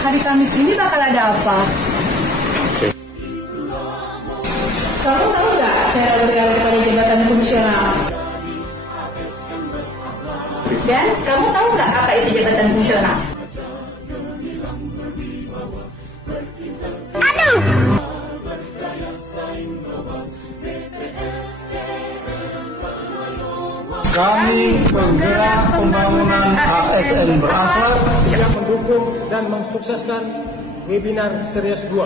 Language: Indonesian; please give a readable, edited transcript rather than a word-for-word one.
hari Kamis ini bakal ada apa? Kamu tahu nggak cara beralih pada jabatan fungsional? Dan kamu tahu nggak apa itu jabatan fungsional? Kami penggerak pembangunan ASN berakhlak yang mendukung dan mensukseskan webinar series 2.